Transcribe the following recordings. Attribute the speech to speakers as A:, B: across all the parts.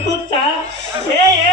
A: 不走爷爷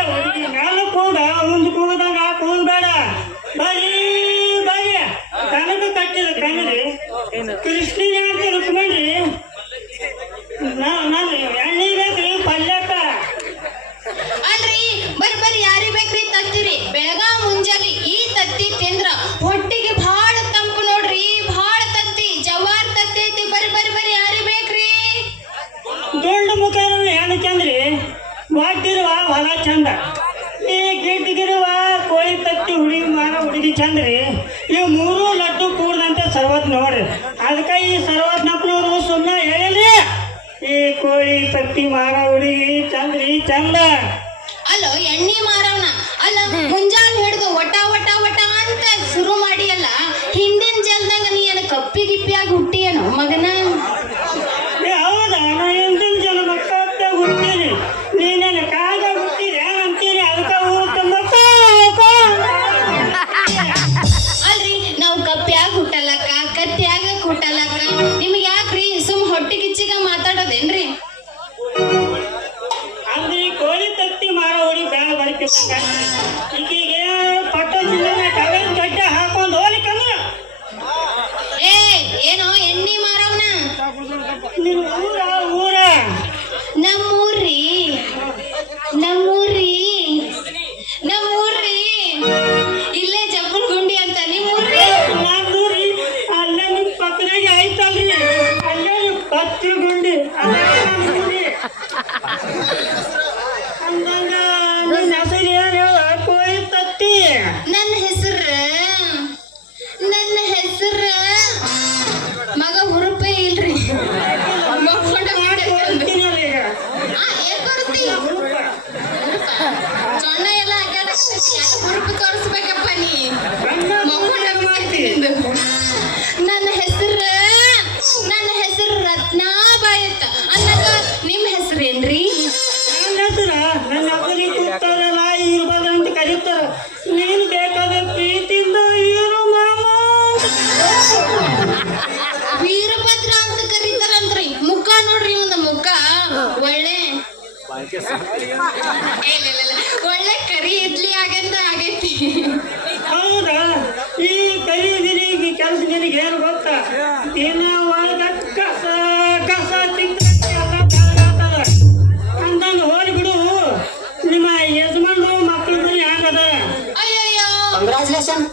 A: ತತ್ತಿ ಮಾರ ಹುಡುಗಿ ಚಂದ್ರಿ ಚಂದ.
B: ಅಲ್ಲೋ ಎಣ್ಣೆ ಮಾರವನ? ಅಲ್ಲ ಮುಂಜಾನೆ ಹಿಡಿದು ಒಟ್ಟ ಒಟ್ಟ ಒಟ್ಟ ಅಂತ ಶುರು ಮಾಡಿ ಅಲ್ಲ ಹಿಂದಿನ ಜಲ್ದಂಗ ನೀ ಏನು ಕಪ್ಪಿ ಗಿಪ್ಪಿಯಾಗಿ ಹುಟ್ಟಿಯೇನು ಮಗನ?
A: 你来 ನೀ? ನನ್ನ ಹೆಸರು
B: ನನ್ನ ಹೆಸರು ರತ್ನಾಬಾಯಿ ಅಂತ ನಿಮ್ಮ ಹೆಸರೇನ್ರಿ
A: ನನ್ನ ಹೆಸರ? ನನ್ನ ಇರ್ಬಾರ್ದು ಅಂತ ಕರೀತಾರ. ನೀನು ಬೇಕಾದ ಪ್ರೀತಿಯಿಂದ ಇರು ಮಾಮ.
B: ವೀರಭದ್ರ ಅಂತ ಕರೀತಾರಂತ್ರಿ. ಮುಖ ನೋಡ್ರಿ ಒಂದು ಮುಖ. ಒಳ್ಳೆ. ಒಳ್ಳೆ ಕರಿ ಇಡ್ಲಿ ಆಗಂತ ಆಗೈತಿ
A: ಹೌದಾ? ಈ ಕರೀದಿರಿ ಕೆಲಸ ನಿನಗೆ ಏನು ಗೊತ್ತಾ? ದಿನ ಒಳಗ ಕಸ ಕಸ ತಿಂತಾರ ಅಂದಂಗ ಹೋಗಿ ಬಿಡು. ನಿಮ್ಮ ಯಜಮಾನ್ರು ಮಕ್ಕಳು ಮನೆ ಹ್ಯಾಂಗದ
B: ಅಯ್ಯಯ್ಯೋ.
C: ಕಂಗ್ರಾಚುಲೇಷನ್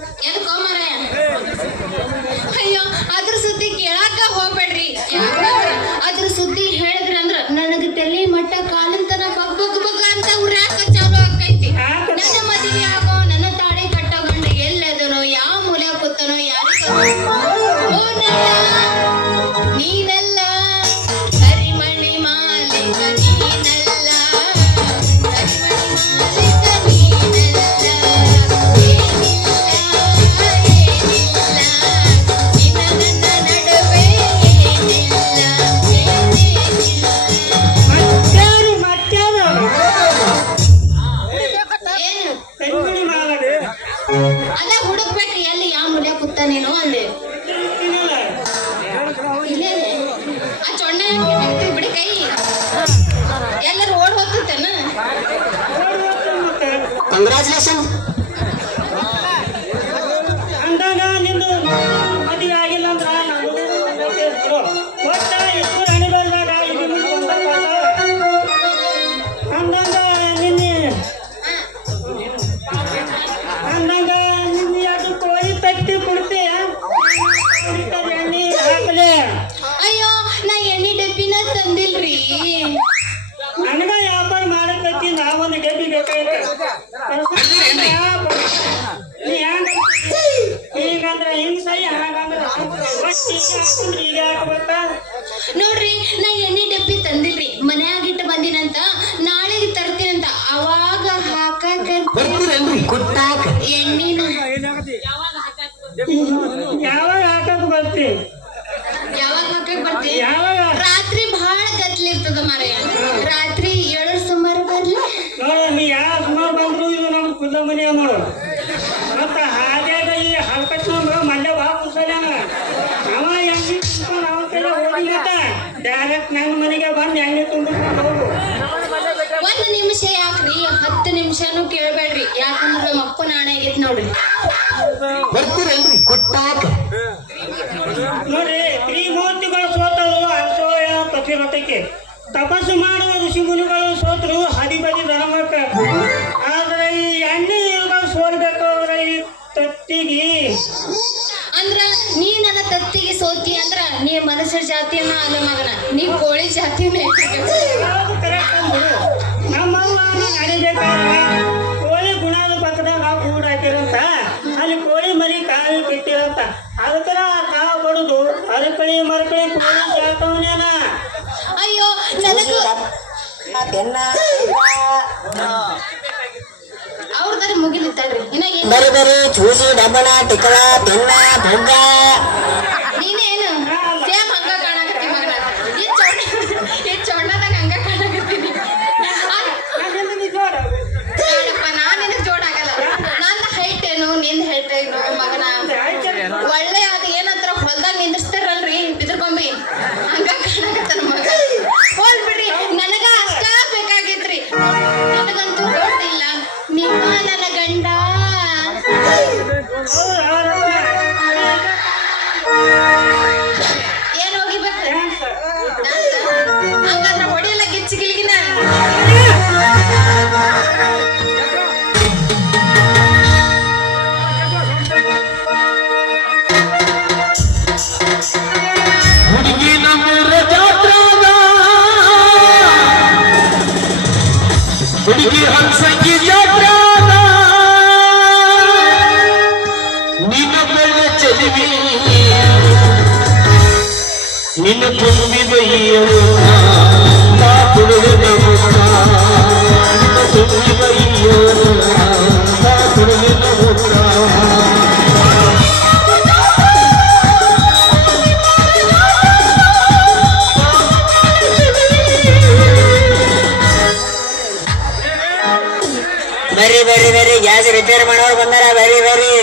A: 什么？
B: ನೋಡ್ರಿ ನಾ ಎಣ್ಣೆ ಡಬ್ಬಿ ತಂದಿಲ್ರಿ. ಮನ್ಯಾಗಿಟ್ಟು ಬಂದಿನಂತ ನಾಳೆಗೆ ತರ್ತೀನಂತ. ಅವಾಗ ಹಾಕಾಕ
C: ಕುಟ್ಟಾಕ
B: ಎಣ್ಣಿನ
A: ನನ್ನ ಮನೆಗೆ ಬಂದು ಹೆಂಗೆ ತುಂಬಿಸ್ಕೊಂಡು ಒಂದು
B: ಒಂದ್ ನಿಮಿಷ ಯಾಕ್ರಿ? ಹತ್ತು ನಿಮಿಷನೂ ಕೇಳಬೇಡ್ರಿ. ಯಾಕಂದ್ರೆ ನಮ್ಮ ಅಪ್ಪ ನಾಣೆ ಆಗೈತಿ ನೋಡ್ರಿ.
C: ಬರ್ತೀರೇನ್ರಿ ಕುಟ್ಟಾಕ.
A: ನೋಡಿ ತ್ರಿಮೂರ್ತಿಗಳು ಸೋತರು ಅಸೋಯ ಪ್ರತಿಮತಕ್ಕೆ ತಪಸ್ಸು ಮಾಡುವ ಋಷಿ ಮುನಿಗಳು ಸೋತರು ಹದಿಬದಿ ಧರ್ಮಕ್ಕೆ ಆದ್ರೆ ಈ ಎಣ್ಣೆ ಇವುಗಳು ಸೋಲ್ಬೇಕು ಅವ್ರ ಈ ತತ್ತಿಗೆ.
B: ಅಂದ್ರ ನೀ ನನ್ನ ತತ್ತಿಗೆ ಸೋತಿ ಅಂದ್ರ ನೀ ಮನುಷ್ಯ ಜಾತಿಯನ್ನ ಅಲ್ಲ ಮಗನ. ನೀ ಕೋಳಿ ಜಾತಿಯನ್ನ
A: ಯಾವ್ದು correct ಅಂದ್ರು? ನಮ್ಮವ್ವ ನಡಿಬೇಕಾದ್ರೆ ಕೋಳಿ ಗುಣದ ಪಕ್ಕದಾಗ ಹಾಕಿರಂತ ಅಲ್ಲಿ ಕೋಳಿ ಮರಿ ಕಾಯಿ ಬಿಟ್ಟಿರತ್ತ ಅದಕ್ಕೆ ಕಾವು ಬಡುದು ಅರಕಳಿ ಮರಕಳಿ ಕೋಳಿ
B: ಅಯ್ಯೋ ನನಗ ಅವ್ರದಾರೆ ಮುಗಿಲಿತ್ತಾಳ್ರಿ ಇನ್ನ ಏನ್
C: ಬರಿ ಬರಿ ಚೂಸಿ ಡಬ್ಬಣ ಟಿಕಳ ತಿನ್ನ ಬೊಗ್ಗ
B: ನೀನೇನು? ನಿನ್ನ
D: ತುಂಬಿದ ಈಯವ್ವ, ನಾ ತುಳಿದ ಮುತ್ತ. ನಿನ್ನ ತುಂಬಿದ ಈಯವ್ವ, ನಾ ತುಳಿದ ಮುತ್ತ.
C: ಬರ್ರಿ ಬರ್ರಿ ಬರ್ರಿ ಗ್ಯಾಸ್ ರಿಪೇರ್ ಮಾಡೋರು ಬಂದಾರ ಬರ್ರಿ ಬರ್ರಿ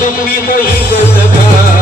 D: तुम्ही